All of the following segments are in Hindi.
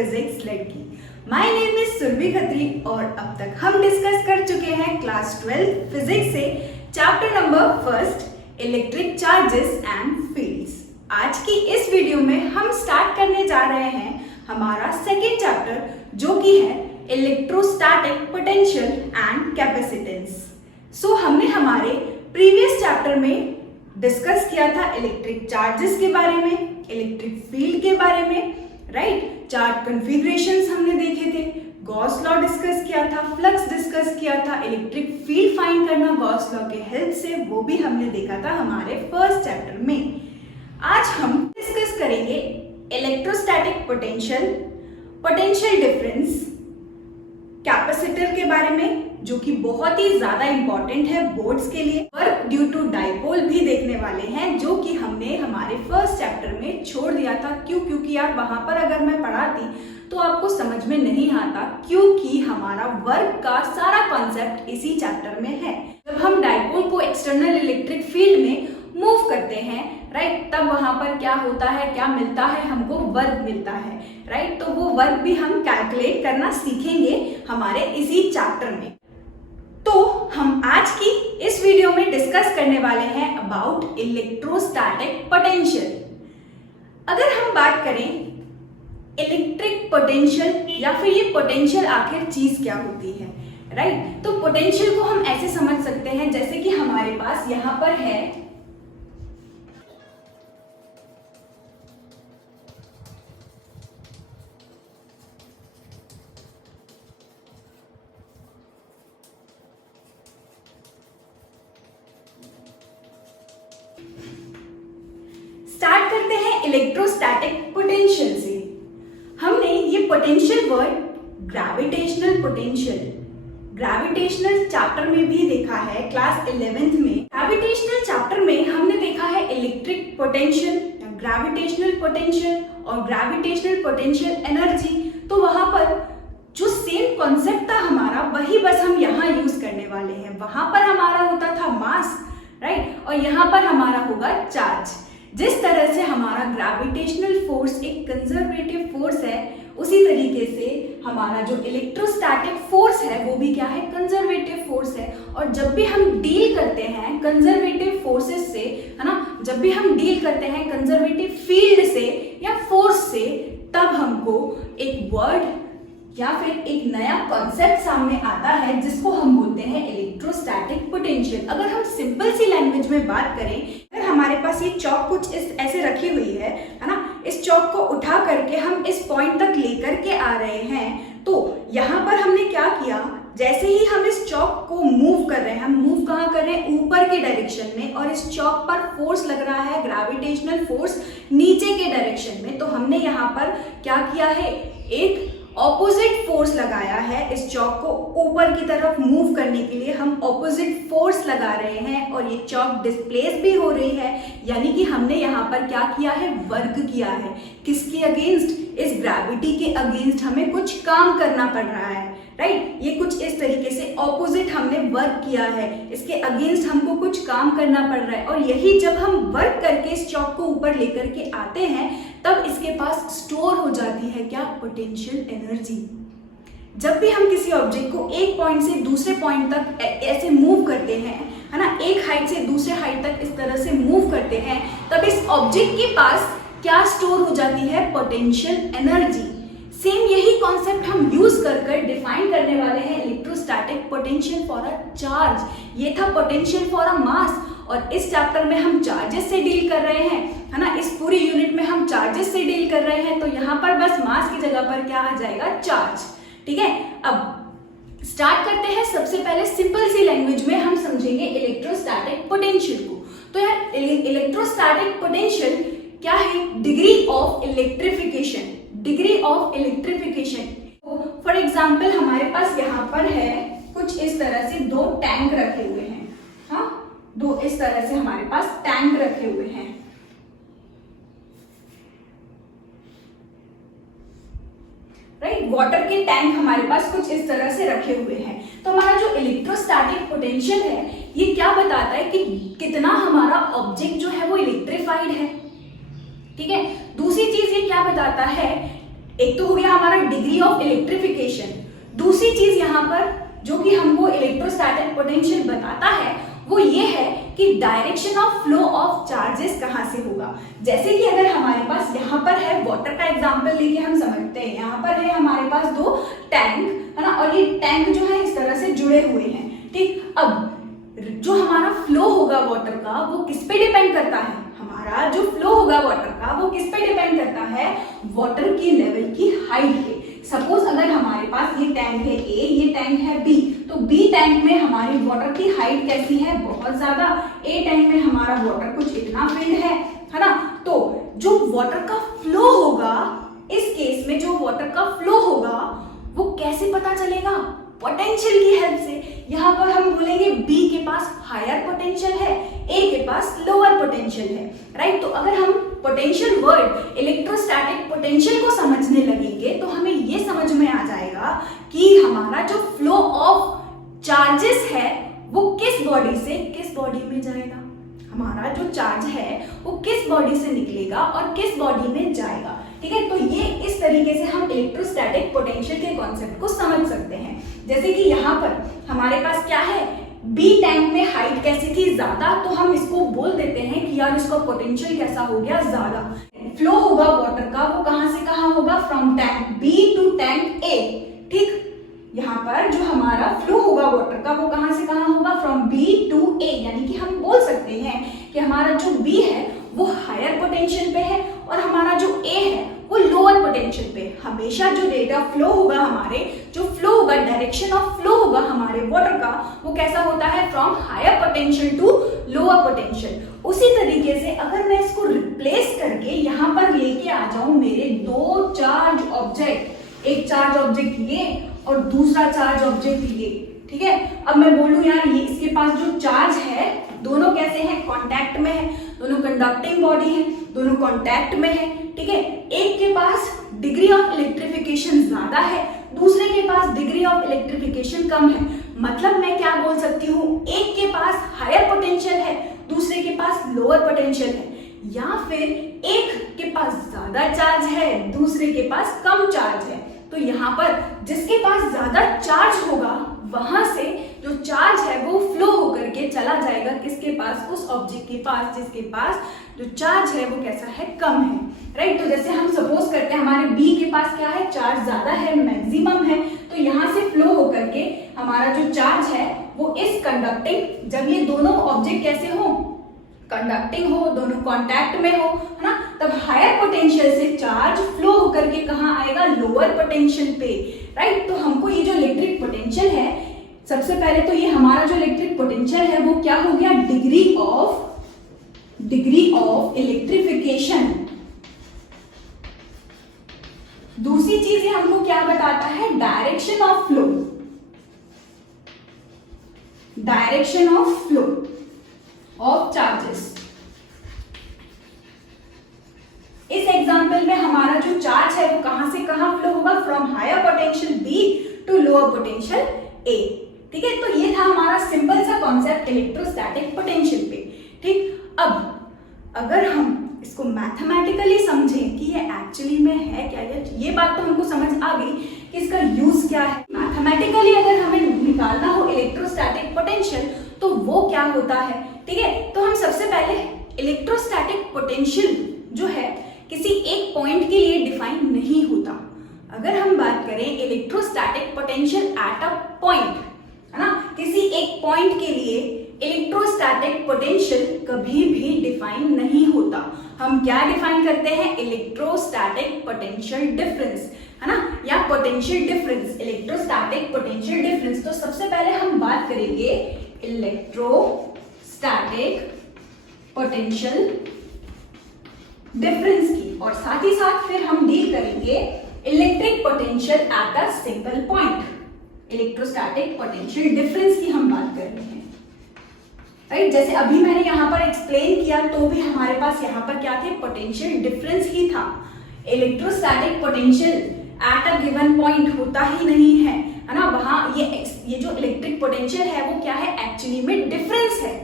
फिजिक्स लड़की। My name is Surabhi Khatri और अब तक हम डिस्कस कर चुके हैं क्लास 12 फिजिक्स से chapter number first electric charges and fields. आज की इस वीडियो में हम स्टार्ट करने जा रहे हैं हमारा सेकेंड चैप्टर जो कि है इलेक्ट्रोस्टैटिक पोटेंशियल एंड कैपेसिटेंस। सो हमने हमारे प्रीवियस चैप्टर में डिस्कस किया था इलेक्ट्रिक चार्जेस के बारे में, इलेक्ट्रिक फील्ड के बारे में, राइट। चार्ज कॉन्फ़िगरेशंस हमने देखे थे, गॉस लॉ डिस्कस किया था, फ्लक्स डिस्कस किया था, इलेक्ट्रिक फील्ड फाइंड करना गॉस लॉ के हेल्प से, वो भी हमने देखा था हमारे फर्स्ट चैप्टर में। आज हम डिस्कस करेंगे electrostatic potential, potential difference, capacitor के बारे में जो कि बहुत ही ज्यादा इंपॉर्टेंट है बोर्ड्स के लिए। वर्क ड्यू टू डाइपोल भी देखने वाले हैं जो कि हमने हमारे फर्स्ट चैप्टर में छोड़ दिया था। क्योंकि यार वहां पर अगर मैं पढ़ाती तो आपको समझ में नहीं आता, क्योंकि हमारा वर्क का सारा कॉन्सेप्ट इसी चैप्टर में है। जब हम डाइपोल को एक्सटर्नल इलेक्ट्रिक फील्ड में मूव करते हैं, राइट, तब वहां पर क्या होता है, क्या मिलता है, हमको वर्क मिलता है, राइट। तो वो वर्क भी हम कैलकुलेट करना सीखेंगे हमारे इसी चैप्टर में। तो हम आज की इस वीडियो में डिस्कस करने वाले हैं अबाउट इलेक्ट्रोस्टैटिक पोटेंशियल। अगर हम बात करें इलेक्ट्रिक पोटेंशियल या फिर ये पोटेंशियल आखिर चीज क्या होती है, राइट। तो पोटेंशियल को हम ऐसे समझ सकते हैं जैसे कि हमारे पास यहां पर है स्टार्ट करते हैं इलेक्ट्रोस्टैटिक पोटेंशियल से। हमने ये potential word gravitational potential, gravitational chapter में भी देखा है क्लास 11th में। ग्रेविटेशनल चैप्टर में हमने देखा है इलेक्ट्रिक पोटेंशियल, ग्रेविटेशनल पोटेंशियल और ग्रेविटेशनल पोटेंशियल एनर्जी। तो वहां पर जो सेम कॉन्सेप्ट था हमारा वही बस हम यहाँ यूज करने वाले हैं। वहां पर हमारा होता था मास, राइट, और यहाँ पर हमारा होगा चार्ज। जिस तरह से हमारा ग्रेविटेशनल फोर्स एक कंजर्वेटिव फोर्स है, उसी तरीके से हमारा जो इलेक्ट्रोस्टैटिक फोर्स है वो भी क्या है, कंजर्वेटिव फोर्स है। और जब भी हम डील करते हैं कंजर्वेटिव फोर्सेस से, है ना, जब भी हम डील करते हैं कंजर्वेटिव फील्ड से या फोर्स से, तब हमको एक वर्ड या फिर एक नया कॉन्सेप्ट सामने आता है जिसको हम बोलते हैं इलेक्ट्रोस्टैटिक पोटेंशियल। अगर हम सिंपल सी लैंग्वेज में बात करें, अगर हमारे पास ये चौक कुछ इस ऐसे रखी हुई है ना, इस चौक को उठा करके हम इस पॉइंट तक लेकर के आ रहे हैं, तो यहाँ पर हमने क्या किया, जैसे ही हम इस चौक को मूव कर रहे हैं, हम मूव कहाँ कर रहे हैं, ऊपर के डायरेक्शन में, और इस चौक पर फोर्स लग रहा है ग्रेविटेशनल फोर्स नीचे के डायरेक्शन में। तो हमने यहाँ पर क्या किया है, एक ऑपोजिट फोर्स लगाया है। इस चौक को ऊपर की तरफ मूव करने के लिए हम ऑपोजिट फोर्स लगा रहे हैं और ये चौक डिस्प्लेस भी हो रही है, यानी कि हमने यहाँ पर क्या किया है, वर्क किया है। किसके अगेंस्ट, इस ग्रेविटी के अगेंस्ट हमें कुछ काम करना पड़ रहा है, राइट। ये कुछ इस तरीके से ऑपोजिट हमने वर्क किया है, इसके अगेंस्ट हमको कुछ काम करना पड़ रहा है। और यही जब हम वर्क करके इस चौक को ऊपर लेकर के आते हैं, तब इसके पास स्टोर हो जाती है क्या, पोटेंशियल एनर्जी। जब भी हम किसी ऑब्जेक्ट को एक पॉइंट से दूसरे पॉइंट तक ऐसे मूव करते हैं, है ना, एक हाइट से दूसरे हाइट तक इस तरह से मूव करते हैं, तब इस ऑब्जेक्ट के पास क्या स्टोर हो जाती है, पोटेंशियल एनर्जी। सेम यही कॉन्सेप्ट हम यूज कर डिफाइन करने वाले हैं electrostatic potential for a charge. ये था पोटेंशियल फॉर अ मास, और इस चैप्टर में हम चार्जेस से डील कर रहे हैं, है ना, इस पूरी यूनिट में हम चार्जेस से डील कर रहे हैं। तो यहाँ पर बस मास की जगह पर क्या आ जाएगा, चार्ज, ठीक है। अब स्टार्ट करते हैं। सबसे पहले सिंपल सी लैंग्वेज में हम समझेंगे इलेक्ट्रोस्टैटिक पोटेंशियल को। तो यार इलेक्ट्रोस्टैटिक पोटेंशियल क्या है, degree of electrification, degree of electrification. For example हमारे पास यहाँ पर है कुछ इस तरह से दो टैंक रखे हुए हैं, हाँ, दो इस तरह से हमारे पास टैंक रखे हुए हैं, राइट। वाटर के टैंक हमारे पास कुछ इस तरह से रखे हुए हैं। तो हमारा जो इलेक्ट्रोस्टैटिक पोटेंशियल है ये क्या बताता है कि कितना हमारा ऑब्जेक्ट जो है वो इलेक्ट्रिफाइड है, ठीक है। दूसरी चीज ये क्या बताता है, एक तो हो गया हमारा डिग्री ऑफ इलेक्ट्रिफिकेशन। दूसरी चीज यहाँ पर जो कि हमको इलेक्ट्रोस्टैटिक पोटेंशियल बताता है वो ये है कि direction of flow of charges कहाँ से होगा। जैसे कि अगर हमारे पास यहाँ पर है, वाटर का एग्जांपल लेके हम समझते हैं, यहाँ पर है हमारे पास 2 टैंक, है ना, और ये टैंक जो है इस तरह से जुड़े हुए हैं, ठीक। अब जो हमारा फ्लो होगा वाटर का वो किस पे डिपेंड करता है, हमारा जो फ्लो होगा वाटर का वो किस पे डिपेंड करता है, वाटर की लेवल की हाइट पे। सपोज अगर हमारे पास ये टैंक है ए, ये टैंक है बी, तो बी टैंक में हमारी वाटर की हाइट कैसी है, बहुत ज्यादा। ए टैंक में हमारा वाटर कुछ इतना फील्ड है ना। तो जो वाटर का फ्लो होगा, इस केस में जो वाटर का फ्लो होगा वो कैसे पता चलेगा, पोटेंशियल की हेल्प से। यहाँ पर हम बोलेंगे बी के पास हायर पोटेंशियल है, ए के पास लोअर पोटेंशियल है, राइट। तो अगर हम पोटेंशियल वर्ड इलेक्ट्रोस्टैटिक पोटेंशियल को समझने लगेंगे तो हमें ये समझ में आ जाएगा कि हमारा जो फ्लो ऑफ चार्जेस है वो किस बॉडी से किस बॉडी में जाएगा, हमारा जो चार्ज है वो किस बॉडी से निकलेगा और किस बॉडी में जाएगा, ठीक है। तो ये इस तरीके से हम इलेक्ट्रोस्टैटिक पोटेंशियल के कॉन्सेप्ट को समझ सकते हैं। जैसे कि यहाँ पर हमारे पास क्या है, बी टैंक में हाइट कैसी थी, ज्यादा, तो हम इसको बोल देते हैं कि यार इसका पोटेंशियल कैसा हो गया, ज्यादा। फ्लो होगा वाटर का वो कहां से कहां होगा, from tank B to tank A, ठीक। यहाँ पर जो हमारा फ्लो होगा वाटर का वो कहां से कहां होगा, फ्रॉम बी टू ए, यानी कि हम बोल सकते हैं कि हमारा जो बी है वो हायर पोटेंशियल पे है और हमारा जो ए है वो लोअर पोटेंशियल पे। हमेशा जो रेट ऑफ फ्लो होगा, हमारे जो फ्लो होगा, डायरेक्शन ऑफ फ्लो होगा हमारे वाटर का वो कैसा होता है, from higher potential to lower potential. उसी तरीके से अगर मैं इसको रिप्लेस करके यहाँ पर लेके आ जाऊं मेरे 2 चार्ज ऑब्जेक्ट, एक चार्ज ऑब्जेक्ट ये और दूसरा चार्ज ऑब्जेक्ट ये, ठीक है। अब मैं बोलूं यार ये इसके पास जो चार्ज है दोनों कैसे हैं, कांटेक्ट में है, दोनों कंडक्टिंग बॉडी है, दोनों कांटेक्ट में है, ठीक है। एक के पास डिग्री ऑफ इलेक्ट्रिफिकेशन ज्यादा है, दूसरे के पास डिग्री ऑफ इलेक्ट्रिफिकेशन कम है। मतलब मैं क्या बोल सकती हूँ, एक के पास हायर पोटेंशियल है, दूसरे के पास लोअर पोटेंशियल है, या फिर एक के पास ज्यादा चार्ज है, दूसरे के पास कम चार्ज है। तो यहाँ पर जिसके पास ज्यादा चार्ज होगा वहां से जो चार्ज है वो फ्लो होकर के चला जाएगा किसके पास, उस ऑब्जेक्ट के पास जिसके पास जो चार्ज है वो कैसा है, कम है, राइट। तो जैसे हम सपोज करते हैं हमारे बी के पास क्या है, चार्ज ज्यादा है, मैक्सिमम है, तो यहाँ से फ्लो होकर के हमारा जो चार्ज है वो इस कंडक्टिंग, जब ये दोनों ऑब्जेक्ट कैसे हो, कंडक्टिंग हो, दोनों कांटेक्ट में हो, है ना, तब हायर पोटेंशियल से चार्ज फ्लो होकर के कहाँ आएगा, लोअर पोटेंशियल पे, राइट। तो हमको ये जो इलेक्ट्रिक पोटेंशियल है, सबसे पहले तो ये हमारा जो इलेक्ट्रिक पोटेंशियल है वो क्या हो गया, डिग्री ऑफ इलेक्ट्रिफिकेशन। दूसरी चीज ये हमको क्या बताता है, direction of flow, direction of flow of charges. इस एग्जांपल में हमारा जो चार्ज है वो कहां से कहां फ्लो होगा, from higher potential B to lower potential A, ठीक है। तो ये था हमारा सिंपल सा कॉन्सेप्ट इलेक्ट्रोस्टैटिक पोटेंशियल पे, ठीक। अब अगर हम इसको मैथमेटिकली समझें कि ये एक्चुअली में है क्या, ये बात तो हमको समझ आ गई कि इसका यूज क्या है। मैथमेटिकली अगर हमें निकालना हो इलेक्ट्रोस्टैटिक पोटेंशियल तो वो क्या होता है, ठीक है। तो हम सबसे पहले इलेक्ट्रोस्टैटिक पोटेंशियल जो है किसी एक पॉइंट के लिए डिफाइन नहीं होता। अगर हम बात करें electrostatic potential at a point, है ना, किसी एक पॉइंट के लिए इलेक्ट्रोस्टैटिक पोटेंशियल कभी भी डिफाइन नहीं होता। हम क्या डिफाइन करते हैं, इलेक्ट्रोस्टैटिक पोटेंशियल डिफरेंस, है ना, या potential difference, electrostatic potential difference. तो सबसे पहले हम बात करेंगे इलेक्ट्रोस्टैटिक पोटेंशियल डिफरेंस की, और साथ ही साथ फिर हम डील करेंगे electric potential at a single point. Electrostatic potential difference की हम बात कर रहे हैं, राइट। जैसे अभी मैंने यहाँ पर एक्सप्लेन किया तो भी हमारे पास यहाँ पर क्या थे, पोटेंशियल डिफरेंस ही था। Electrostatic potential at a given point होता ही नहीं है, है ना। वहां ये जो इलेक्ट्रिक पोटेंशियल है वो क्या है, एक्चुअली में डिफरेंस है।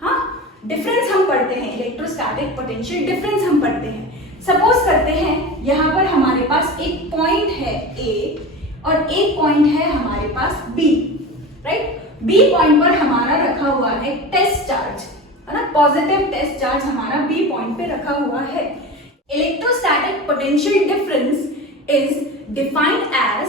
हाँ, डिफरेंस हम पढ़ते हैं, इलेक्ट्रोस्टैटिक पोटेंशियल डिफरेंस हम पढ़ते हैं। सपोज करते हैं यहाँ पर हमारे पास एक पॉइंट है A और एक पॉइंट है हमारे पास B, राइट। B पॉइंट पर हमारा रखा हुआ है टेस्ट चार्ज, है ना, पॉजिटिव टेस्ट चार्ज हमारा B पॉइंट पे रखा हुआ है। Electrostatic potential difference is defined as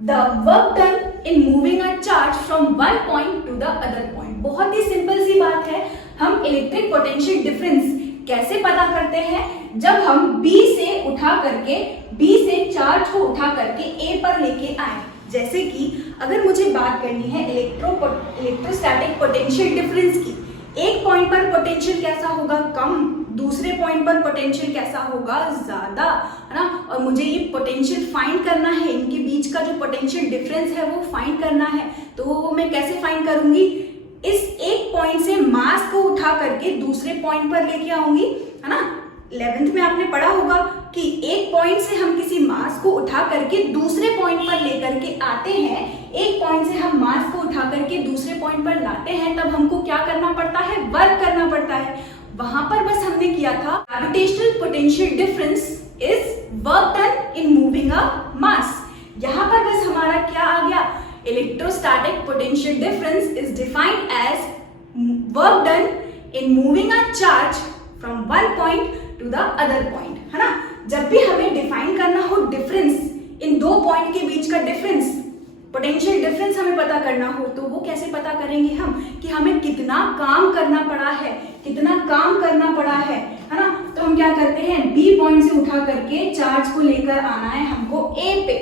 the work done in moving a charge from one point to the other point. बहुत ही सिंपल सी बात है, हम इलेक्ट्रिक पोटेंशियल डिफरेंस कैसे पता करते हैं? जब हम B से उठा करके B से चार्ज को उठा करके A पर लेके आए। जैसे कि अगर मुझे बात करनी है इलेक्ट्रोस्टैटिक पोटेंशियल डिफरेंस की, एक पॉइंट पर पोटेंशियल कैसा होगा? कम, दूसरे पॉइंट पर पोटेंशियल कैसा होगा? ज्यादा, है ना। और मुझे ये पोटेंशियल फाइंड करना है, इनके बीच का जो पोटेंशियल डिफरेंस है वो फाइंड करना है। तो वो मैं कैसे फाइंड करूंगी? इस एक पॉइंट से मास को उठा करके दूसरे पॉइंट पर लेके आऊंगी, है ना। 11th में आपने पढ़ा होगा कि एक पॉइंट से हम किसी मास को उठा करके दूसरे पॉइंट पर लेकर के आते हैं, एक पॉइंट से हम मास को उठा करके दूसरे पॉइंट पर लाते हैं, तब हमको क्या करना पड़ता है? वर्क करना पड़ता है। वहां पर बस हमने किया था gravitational potential difference is work done in moving a mass. यहां पर बस हमारा क्या आ गया? Electrostatic potential difference is defined as work done in moving a charge from one point to the other point, है ना। जब भी हमें डिफाइन करना हो डिफरेंस, इन दो पॉइंट के बीच का डिफरेंस, पोटेंशियल डिफरेंस हमें पता करना हो, तो वो कैसे पता करेंगे हम? कि हमें कितना काम करना पड़ा है, कितना काम करना पड़ा है ना। तो हम क्या करते हैं? B पॉइंट से उठा करके चार्ज को लेकर आना है हमको A पे,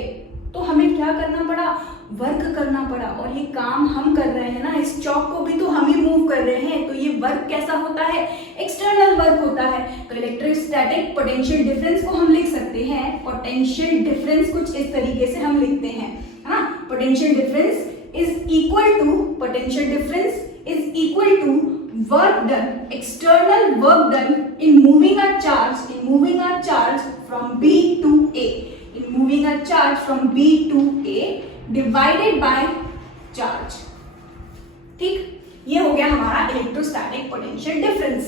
तो हमें क्या करना पड़ा? वर्क करना पड़ा। और ये काम हम कर रहे हैं ना, इस चौक को भी तो हम ही मूव कर रहे हैं, तो ये वर्क कैसा होता है? एक्सटर्नल वर्क होता है। तो इलेक्ट्रोस्टैटिक पोटेंशियल डिफरेंस को हम लिख सकते हैं, पोटेंशियल डिफरेंस कुछ इस तरीके से हम लिखते हैं, है ना। Potential difference is equal to work done, external work done in moving a charge from B to A, divided by charge. ठीक, ये हो गया हमारा इलेक्ट्रोस्टैटिक पोटेंशियल डिफरेंस।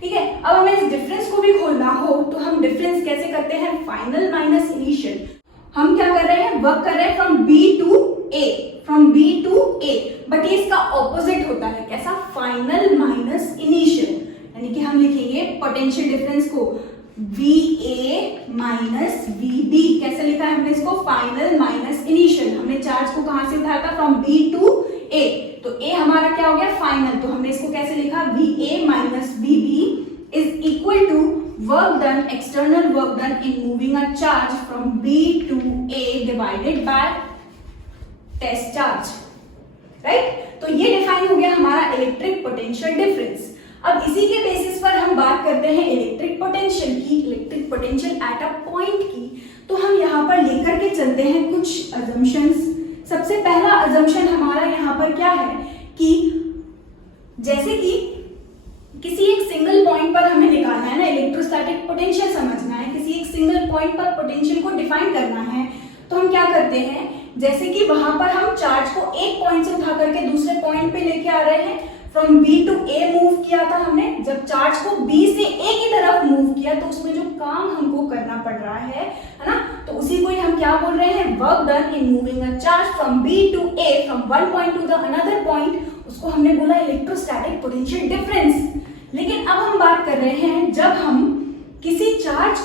ठीक है, अब हमें इस डिफरेंस को भी खोलना हो तो हम डिफरेंस कैसे करते हैं? Final minus initial. हम क्या कर रहे हैं? वर्क कर रहे हैं from B to A, but ये इसका ऑपोजिट होता है। कैसा? Final minus initial. यानी कि हम लिखेंगे पोटेंशियल डिफरेंस को VA माइनस VB। कैसे लिखा है हमने इसको? Final minus initial. हमने चार्ज को कहां से उठाया था? फ्रॉम B to A, तो A हमारा क्या हो गया? फाइनल। तो हमने इसको कैसे लिखा? VA minus VB is equal to work done, external work done in moving a charge from B to A divided by test charge, right. तो ये डिफाइन हो गया हमारा इलेक्ट्रिक पोटेंशियल डिफरेंस। अब इसी के बेसिस पर हम बात करते हैं इलेक्ट्रिक पोटेंशियल की, electric potential at a point की। तो हम यहाँ पर लेकर के चलते हैं कुछ अजम्पशंस। सबसे पहला अजम्पशन हमारा यहाँ पर क्या है कि जैसे कि किसी एक सिंगल पॉइंट पर हमें निकालना है ना, इलेक्ट्रोस्टैटिक पोटेंशियल समझना है, किसी एक सिंगल पॉइंट पर पोटेंशियल को डिफाइन करना है, तो हम क्या करते हैं? जैसे कि वहां पर हम चार्ज को एक पॉइंट से उठा करके दूसरे पॉइंट पे लेके आ रहे हैं, from B to A move किया था हमने। जब चार्ज को B से A की तरफ मूव किया तो उसमें जो काम हमको करना पड़ रहा है ना, तो उसी को ही हम क्या बोल रहे हैं? Work done in moving a charge from B to A, from one point to the another point, उसको हमने बोला इलेक्ट्रोस्टैटिक पोटेंशियल डिफरेंस। लेकिन अब हम बात कर रहे हैं जब हम किसी चार्ज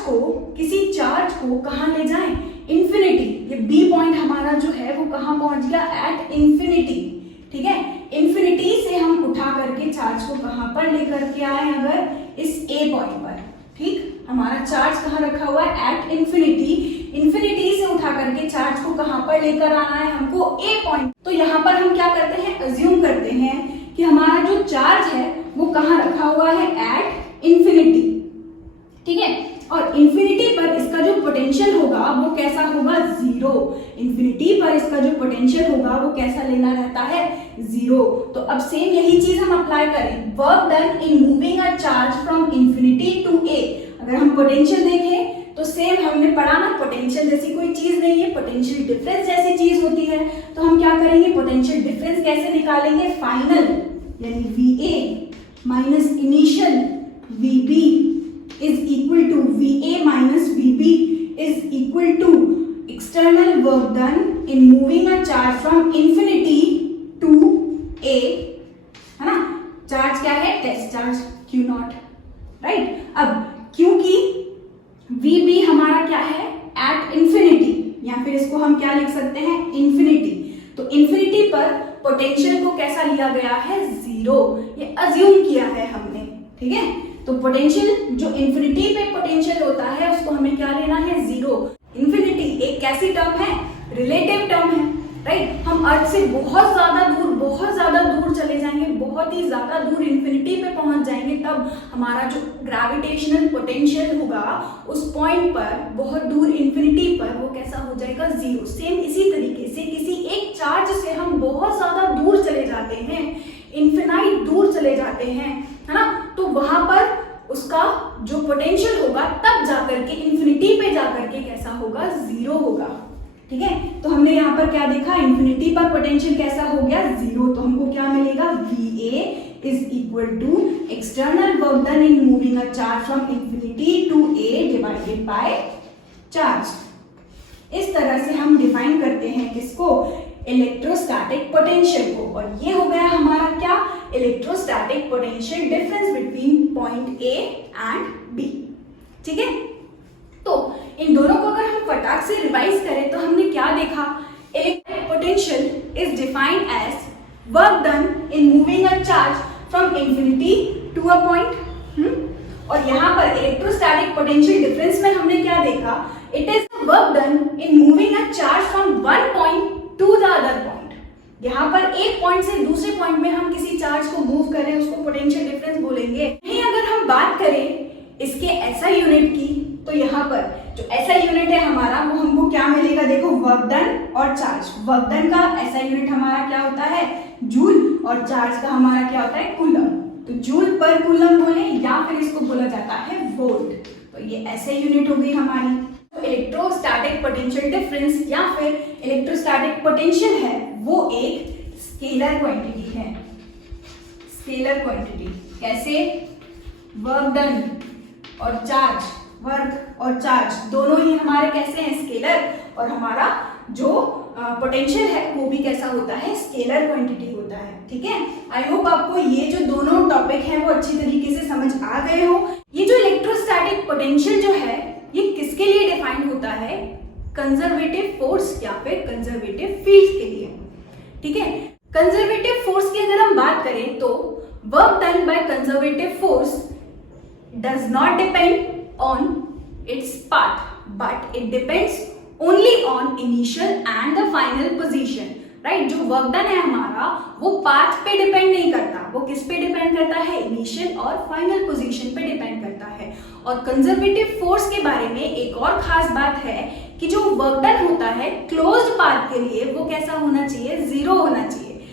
को कहां ले जाएं? इंफिनिटी। ये B पॉइंट हमारा जो है वो कहां पहुंच गया? At infinity. ठीक है, इंफिनिटी से हम उठा करके चार्ज को कहां पर लेकर के आए? अगर इस A पॉइंट पर, ठीक, हमारा चार्ज कहां रखा हुआ है? At infinity. इंफिनिटी से उठा करके चार्ज को कहां पर लेकर आना है हमको? A point. तो यहाँ पर हम क्या करते हैं? अज्यूम करते हैं कि हमारा जो चार्ज है वो कहां रखा हुआ है? At infinity. ठीक है, और इंफिनिटी पर इसका जो पोटेंशियल होगा वो कैसा होगा? जीरो। इंफिनिटी पर इसका जो पोटेंशियल होगा वो कैसा लेना रहता है? जीरो। तो अब सेम यही चीज हम अप्लाई करें, work done in moving a charge from infinity to A। अगर हम पोटेंशियल देखें तो सेम हमने पढ़ा ना, पोटेंशियल जैसी कोई चीज नहीं है, पोटेंशियल डिफरेंस जैसी चीज होती है। तो हम क्या करेंगे? पोटेंशियल डिफरेंस कैसे निकालेंगे? फाइनल यानी VA minus initial VB is equal to VA minus done in moving a charge from infinity to a, है ना, चार्ज क्या है, test charge Q naught, right. अब क्योंकि VB हमारा क्या है, एट इंफिनिटी, या फिर इसको हम क्या लिख सकते हैं, इंफिनिटी। तो इंफिनिटी पर पोटेंशियल को कैसा लिया गया है, जीरो, ये अज्यूम किया है हमने, ठीक है। तो पोटेंशियल जो इंफिनिटी पे पोटेंशियल होता है उसको हमें क्या लेना है, जीरो। इंफिनिटी एक कैसी टर्म है, रिलेटिव टर्म है, राइट। हम अर्थ से बहुत ज्यादा दूर चले जाएंगे, बहुत ही ज्यादा दूर इंफिनिटी पे पहुंच जाएंगे, तब हमारा जो ग्रेविटेशनल पोटेंशियल होगा उस पॉइंट पर, बहुत दूर इंफिनिटी पर, वो कैसा हो जाएगा, जीरो। सेम इसी तरीके से किसी एक चार्ज से हम बहुत ज्यादा दूर चले जाते हैं, इनफिनाइट दूर चले जाते हैं, है ना, तो वहां पर उसका जो पोटेंशियल होगा तब जाकर के इंफिनिटी पे जाकर के कैसा होगा, जीरो होगा, ठीक है। तो हमने यहाँ पर क्या देखा, इंफिनिटी पर पोटेंशियल कैसा हो गया, जीरो। तो हमको क्या मिलेगा, VA is equal to external work done in moving a charge from infinity to A divided by charge. इस तरह से हम डिफाइन करते हैं किसको, इलेक्ट्रोस्टैटिक पोटेंशियल को। और ये हो गया हमारा क्या, electrostatic potential difference between point A and B, ठीक है। तो इन दोनों को अगर हम फटाक से रिवाइज करें तो हमने क्या देखा, electric potential is defined as work done in moving a charge from infinity to a point. और यहाँ पर इलेक्ट्रोस्टैटिक पोटेंशियल डिफरेंस में हमने क्या देखा, it is work done in moving a charge from one point to the other point. यहाँ पर एक पॉइंट से दूसरे पॉइंट में हम किसी चार्ज को मूव करें उसको पोटेंशियल डिफरेंस बोलेंगे। यही अगर हम बात करें इसके SI यूनिट की, तो यहाँ पर जो SI यूनिट है हमारा वो हमको क्या मिलेगा, देखो, वर्क डन और चार्ज। वर्क डन का SI यूनिट हमारा क्या होता है, जूल, और चार्ज का हमारा क्या होता है, कूलम। तो जूल पर कूलम बोले या फिर इसको बोला जाता है वोल्ट। तो ये SI यूनिट हो गई हमारी। तो इलेक्ट्रोस्टैटिक पोटेंशियल डिफरेंस या फिर इलेक्ट्रोस्टैटिक पोटेंशियल है वो एक स्केलर क्वांटिटी है। स्केलर क्वांटिटी कैसे, वर्क डन और चार्ज, वर्क और चार्ज दोनों ही हमारे कैसे हैं, स्केलर, और हमारा जो पोटेंशियल है वो भी कैसा होता है, स्केलर क्वांटिटी होता है, ठीक है। आई होप आपको ये जो दोनों टॉपिक हैं वो अच्छी तरीके से समझ आ गए हो। ये जो इलेक्ट्रोस्टैटिक पोटेंशियल जो है ये किसके लिए डिफाइंड होता है, कंजर्वेटिव फोर्स या फिर कंजर्वेटिव फील्ड के लिए, ठीक है। कंजर्वेटिव फोर्स की अगर हम बात करें तो work done by conservative force does not depend on its path, but it depends only on initial and the final position, right? जो वर्क डन है हमारा वो पाथ पे डिपेंड नहीं करता, वो किस पे डिपेंड करता है, इनिशियल और फाइनल पोजीशन पे डिपेंड करता है। और कंजर्वेटिव फोर्स के बारे में एक और खास बात है कि जो वर्क डन होता है क्लोज्ड पाथ के लिए वो कैसा होना चाहिए, जीरो होना चाहिए।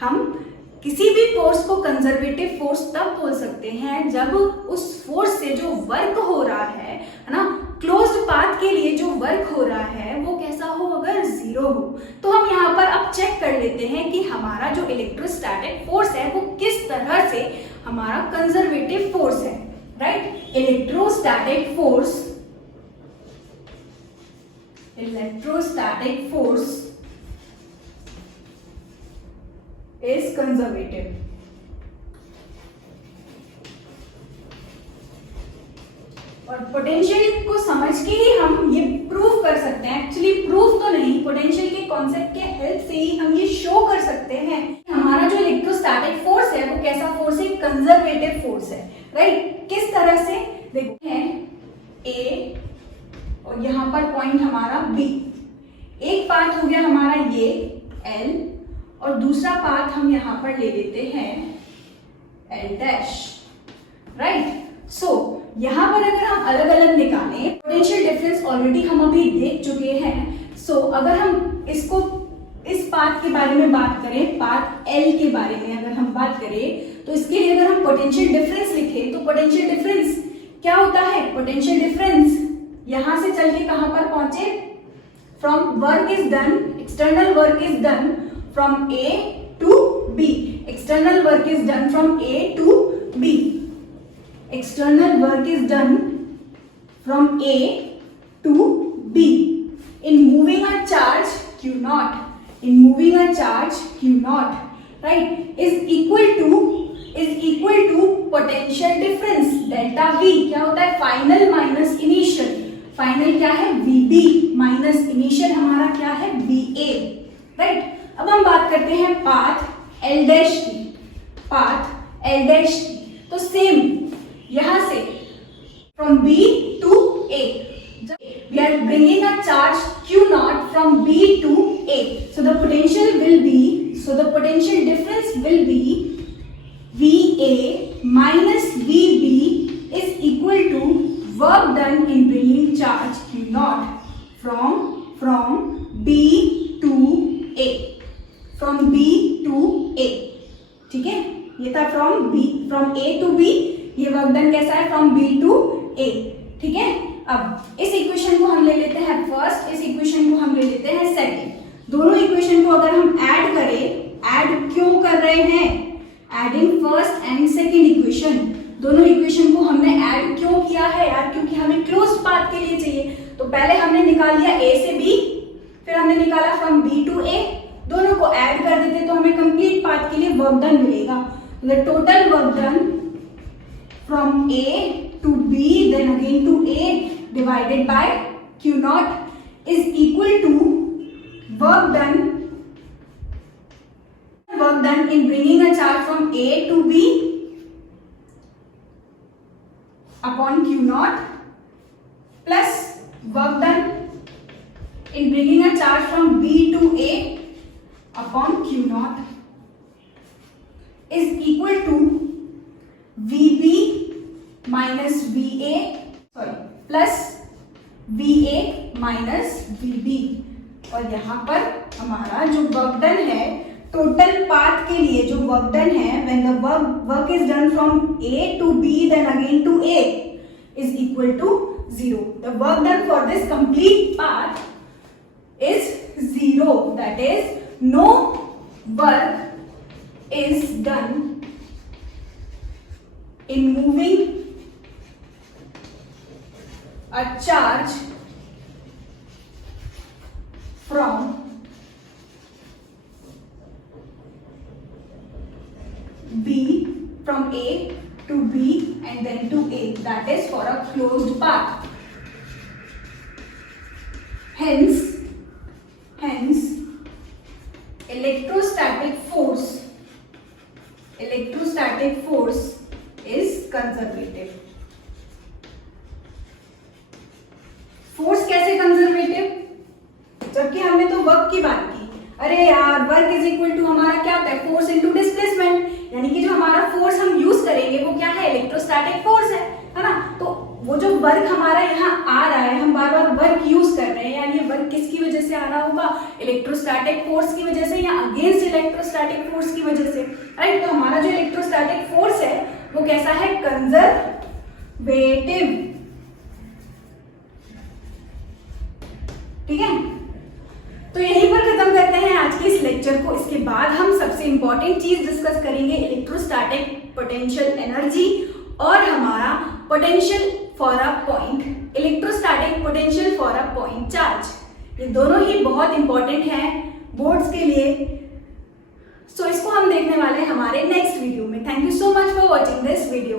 हम किसी भी फोर्स को कंजर्वेटिव फोर्स तब बोल सकते हैं जब उस फोर्स से जो वर्क हो रहा है ना, क्लोज्ड पाथ के लिए जो वर्क हो रहा है वो कैसा हो, अगर जीरो हो। तो हम यहाँ पर अब चेक कर लेते हैं कि हमारा जो इलेक्ट्रोस्टैटिक फोर्स है वो किस तरह से हमारा कंजर्वेटिव फोर्स है, right. Electrostatic force is conservative। और पोटेंशियल को समझ के ही हम ये प्रूव कर सकते हैं, एक्चुअली प्रूव तो नहीं, पोटेंशियल के कॉन्सेप्ट के हेल्प से ही हम ये शो कर सकते हैं हमारा जो इलेक्ट्रोस्टैटिक फोर्स है वो कैसा फोर्स है, कंजर्वेटिव फोर्स है, राइट। किस तरह से, देखो है A और यहाँ पर पॉइंट हमारा B, एक पाथ हो गया हमारा ये L और दूसरा पाथ हम यहां पर ले लेते हैं L डैश, राइट। सो यहां पर अगर हम अलग अलग निकालें, पोटेंशियल डिफरेंस ऑलरेडी हम अभी देख चुके हैं। सो अगर हम इसको इस पाथ के बारे में बात करें, पाथ L के बारे में अगर हम बात करें तो इसके लिए अगर हम पोटेंशियल डिफरेंस लिखें तो पोटेंशियल डिफरेंस क्या होता है, पोटेंशियल डिफरेंस यहां से चल के कहां पर पहुंचे, from work is done, external work is done from A to B, external work is done from A to B, external work is done from A to B in moving a charge Q naught. In moving a charge Q naught, right, is equal to potential difference delta V. क्या होता है? Final minus initial. फाइनल क्या है? VB माइनस इनिशियल हमारा क्या है? VA, right. अब हम बात करते हैं पाथ L डैश की. पाथ L डैश की तो सेम यहां से from B to A. We are bringing a charge Q naught from B to A. So the potential difference will be VA minus VB is equal to work done in bringing charge Q naught from B to A. From B to A. ठीक है, ये था from A to B. ये वर्क डन कैसा है? from B to A. ठीक है. अब इस इक्वेशन को हम ले लेते हैं फर्स्ट, इस इक्वेशन को हम ले लेते हैं सेकंड. दोनों इक्वेशन को अगर हम ऐड करें, ऐड क्यों कर रहे हैं? Adding first and second equation. दोनों इक्वेशन को हमने ऐड क्यों किया है यार? क्योंकि हमें क्लोज्ड पाथ के लिए चाहिए. तो पहले हमने निकाल लिया A से B, फिर हमने निकाला फ्रॉम B टू A. दोनों को ऐड कर देते तो हमें कंप्लीट पाथ के लिए वर्क डन मिलेगा. The total work done from A to B then again to A divided by Q naught is equal to work done in bringing a charge from A to B upon Q naught plus work done in bringing a charge from B to A upon Q naught is equal to VB minus VA plus VA minus VB. और यहाँ पर हमारा जो वर्क डन है टोटल पाथ के लिए, जो वर्क डन है when the work is done from A to B then again to A is equal to 0. The work done for this complete path is 0. That is, no work is done in moving a charge from A to B and then to A. That is for a closed path. Hence electrostatic force is conservative. Force कैसे कंजर्वेटिव? जबकि हमने तो वर्क की बात की. अरे यार, वर्क इज इक्वल टू हमारा क्या होता है? Force into displacement. यानी कि जो हमारा फोर्स हम यूज करेंगे वो क्या है? इलेक्ट्रोस्टैटिक फोर्स है ना. तो वो जो वर्क हमारा यहाँ आ रहा है, हम बार बार वर्क यूज कर रहे हैं, यानी ये वर्क किसकी वजह से आ रहा होगा? इलेक्ट्रोस्टैटिक फोर्स की वजह से या अगेंस्ट इलेक्ट्रोस्टैटिक फोर्स की वजह से, राइट. तो हमारा जो इलेक्ट्रोस्टैटिक फोर्स है वो कैसा है? कंजर्वेटिव. ठीक है. तो यहीं पर खत्म करते हैं आज के इस लेक्चर को. इसके बाद हम सबसे इंपॉर्टेंट चीज डिस्कस करेंगे, इलेक्ट्रोस्टैटिक पोटेंशियल एनर्जी और हमारा potential for a point, electrostatic potential for a point charge. ये दोनों ही बहुत इंपॉर्टेंट हैं बोर्ड्स के लिए. सो इसको हम देखने वाले हैं हमारे नेक्स्ट वीडियो में. Thank you so much for watching this video.